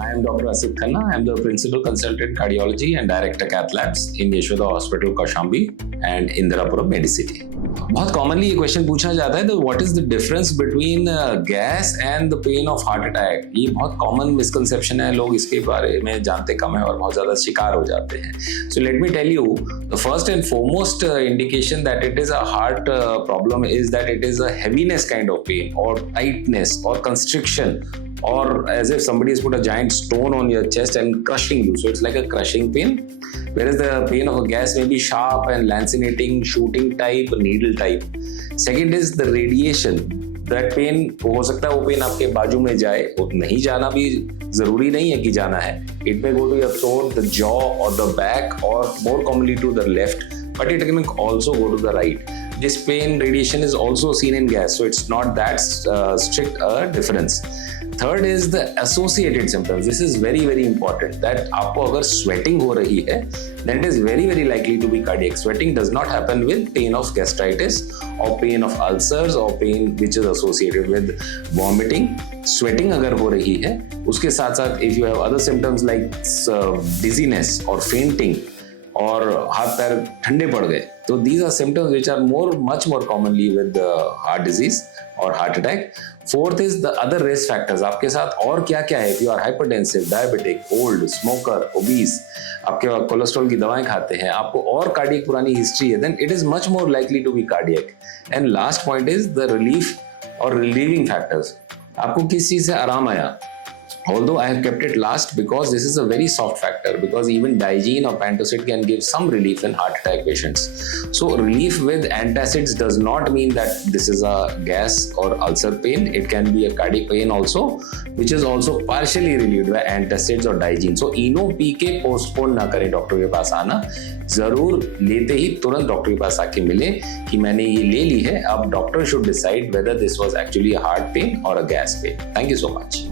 I am Dr. Asit Khanna. I am the Principal Consultant Cardiology and Director Cath Labs in Yashoda Hospital, Kaushambi and Indirapuram, Medicity. बहुत commonly ये question पूछा जाता है, तो what is the difference between gas and the pain of heart attack. ये बहुत common misconception है, लोग इसके बारे में जानते कम है और बहुत ज्यादा शिकार हो जाते हैं। So let me tell you, the first and foremost indication that it is a heart problem is that it is a heaviness kind of pain और टाइटनेस और constriction, or as if somebody has put a giant stone on your chest and crushing you. So it's like a crushing pain, whereas the pain of a gas may be sharp and lancinating, shooting type, needle type. Second is the radiation. That pain हो सकता है वो pen आपके बाजू में जाए, वो नहीं जाना भी जरूरी नहीं है कि जाना है. It may go to your throat, the jaw or the back, or more commonly to the left, but it can also go to the right. This pain radiation is also seen in gas, so it's not that strict a difference. Third is the associated symptoms. This is very very important, that आपको अगर sweating हो रही है, then it is very very likely to be cardiac. Sweating does not happen with pain of gastritis or pain of ulcers or pain which is associated with vomiting. Sweating अगर हो रही है, उसके साथ साथ if you have other symptoms like dizziness or fainting और हाथ पैर ठंडे पड़ गए, तो these are symptoms which are much more commonly with heart disease और heart attack. Fourth is the other risk factors. आपके साथ और क्या क्या है? If you are hypertensive, diabetic, old, smoker, obese, आपके कोलेस्ट्रॉल की दवाएं खाते हैं, आपको और कार्डियक पुरानी हिस्ट्री है, then it is much more likely to be cardiac. And last point is the relief और रिलीविंग फैक्टर्स. आपको किस चीज से आराम आया? Although I have kept it last because this is a very soft factor, because even Digene or Pantocid can give some relief in heart attack patients. So relief with antacids does not mean that this is a gas or ulcer pain. It can be a cardiac pain also, which is also partially relieved by antacids or Digene. So Eno P के postpone ना करें doctor के पास आना. जरूर लेते ही तुरंत doctor के पास आके मिले कि मैंने ये ले ली है. अब doctor should decide whether this was actually a heart pain or a gas pain. Thank you so much.